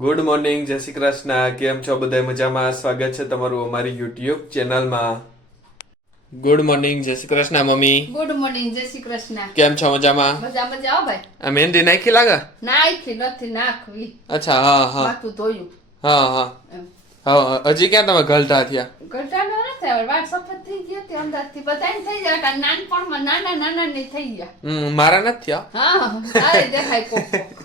Good morning, જય શ્રી કૃષ્ણ. કેમ છો બધા? મજામાં? સ્વાગત છે તમારું અમારી યુટ્યુબ ચેનલમાં. ગુડ મોર્નિંગ, જય Shri Krishna mummy. Good morning, જય શ્રી કૃષ્ણ. કેમ છો? મજામાં? મજા મજા આવો ભાઈ. આ મહેંદી નાખી લાગે? નાખી નથી નાખવી. અચ્છા, હા હા માથું ધોયું. હા હા હા. હજી ક્યાં તમે ગલટા થયા? ઘટાડો નથી આવે. વાળ સફેદ થઈ ગયા તે અંદરથી બધાને થઈ ગયા. કાં નાનપણમાં નાના નાના ને થઈ ગયા. મારા નથી થયા. હા તારે દેખાય કોક કોક.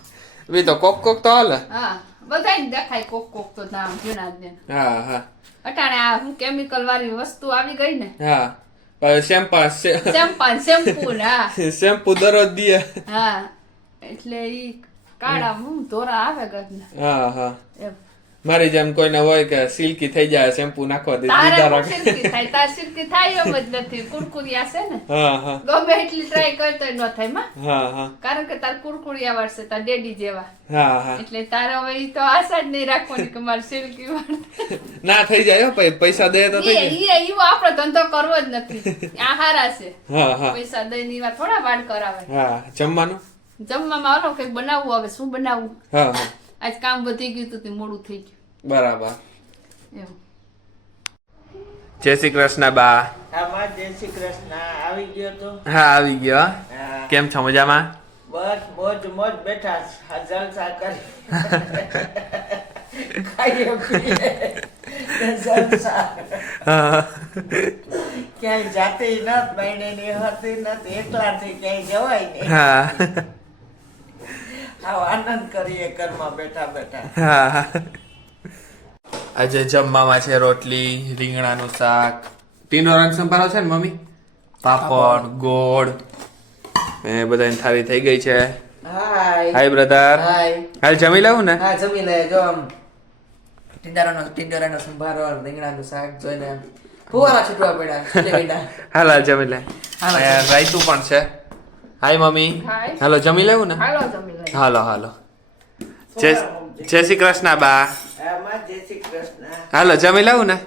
બી તો કોક કોક તો હાલે. હા બધાને દેખાય કોક કોક તો નામ જૂના જ ને. હા હા. અટાણે આ હું કેમિકલ વાળી વસ્તુ આવી ગઈ ને. હા શેમ્પુ હા. શેમ્પુ દરરોજ દે. હા એટલે ઈ કાળા હું ધોરા આવે ગજના. હા હા. એમ મારી જેમ કોઈને હોય કે સિલ્કી થઈ જાય શેમ્પુ નાખવા દે તારે દીધા હું રાખે. સિલ્કી થાય તાર સિલ્કી થાય એમ જ નથી. કુરકુરિયા છે ને હા હા ગમે એટલી ટ્રાય કરતો ન થાય માં. હા હા કારણ કે તાર કુરકુરિયા વાળશે તાર ડેડી જેવા. હા હા. એટલે તારે હવે ઈ તો આશા જ નહીં રાખવાની કે મારે સિલ્કી વાળ. ના થઈ જાય હો, પૈસા દે તો થઈ જાય. ઈ આપણો ધંધો કરવો જ નથી. આ હારા છે. હા હા પૈસા દઈને ઈ વાર થોડા વાળ કરાવે. હા. જમવાનું? જમવામાં ઓલો કઈક બનાવવું હવે શું બનાવવું. હા હા આજ કામ વધી ગયું હતું તે મોડું થઈ બરાબર. ગયું એમ. જય શ્રી કૃષ્ણ બા. આમાં જય શ્રી કૃષ્ણ આવી ગયો તો હા આવી ગયો. હા. કેમ છો? મજામાં? બસ મોજ મોજ બેઠા જલસા કરી ખાઈએ પીએ જલસા હા ક્યાંય જાતી નત બહેની હતી નથી એકલાથી ક્યાંય જવાય નહીં હા આવો આનંદ કરીએ ઘરમાં બેઠા બેઠા હા. આજે જમવામાં છે રોટલી, રીંગણાનું શાક, ટીંડોરાનો સંભારો છે ને મમ્મી, પાપડ, ગોળ એ બધાની થાળી થઈ ગઈ છે. હાય હાય બ્રધર. હાય હાલ જમી લેવું ને? હા જમી લે જો આમ ટીંડોરાનો સંભારો રીંગણાનું શાક જોઈને ફુવારા છૂટવા પડ્યા હાલ હાલ જમી લે. હાલો. રાયતું પણ છે. Hi mummy. હાય. હાલો જમી લેવું ને? હાલો જમી લઈએ. હાલો હાલો. જય જય શ્રી કૃષ્ણ બા. આમાં જય શ્રી કૃષ્ણ હાલો જમી લેવું ને?